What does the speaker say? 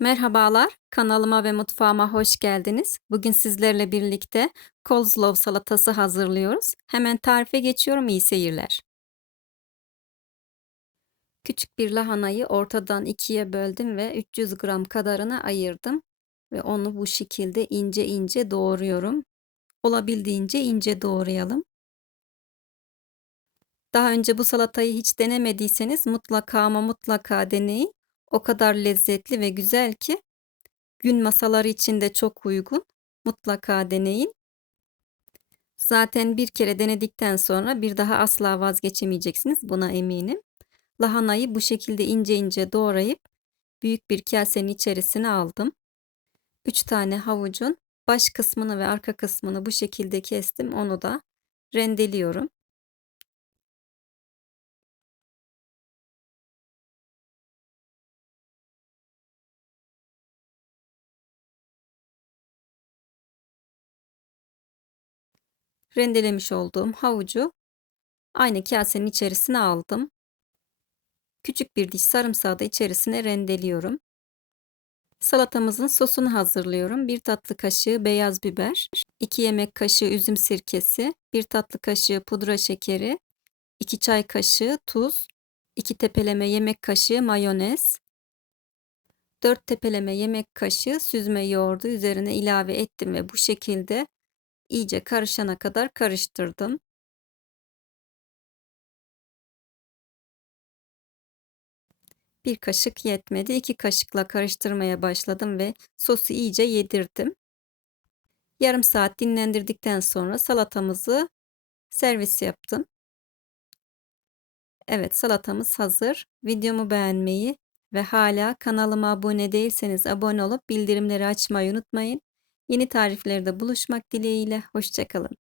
Merhabalar, kanalıma ve mutfağıma hoş geldiniz. Bugün sizlerle birlikte coleslaw salatası hazırlıyoruz. Hemen tarife geçiyorum, iyi seyirler. Küçük bir lahanayı ortadan ikiye böldüm ve 300 gram kadarını ayırdım. Ve onu bu şekilde ince ince doğruyorum. Olabildiğince ince doğrayalım. Daha önce bu salatayı hiç denemediyseniz mutlaka ama mutlaka deneyin. O kadar lezzetli ve güzel ki gün masaları için de çok uygun. Mutlaka deneyin. Zaten bir kere denedikten sonra bir daha asla vazgeçemeyeceksiniz. Buna eminim. Lahanayı bu şekilde ince ince doğrayıp büyük bir kasenin içerisine aldım. 3 tane havucun baş kısmını ve arka kısmını bu şekilde kestim. Onu da rendeliyorum. Rendelemiş olduğum havucu aynı kasenin içerisine aldım. Küçük bir diş sarımsağı da içerisine rendeliyorum. Salatamızın sosunu hazırlıyorum. 1 tatlı kaşığı beyaz biber, 2 yemek kaşığı üzüm sirkesi, 1 tatlı kaşığı pudra şekeri, 2 çay kaşığı tuz, 2 tepeleme yemek kaşığı mayonez, 4 tepeleme yemek kaşığı süzme yoğurdu üzerine ilave ettim ve bu şekilde iyice karışana kadar karıştırdım. Bir kaşık yetmedi. 2 kaşıkla karıştırmaya başladım ve sosu iyice yedirdim. Yarım saat dinlendirdikten sonra salatamızı servis yaptım. Evet salatamız hazır. Videomu beğenmeyi ve hala kanalıma abone değilseniz abone olup bildirimleri açmayı unutmayın. Yeni tariflerde buluşmak dileğiyle. Hoşçakalın.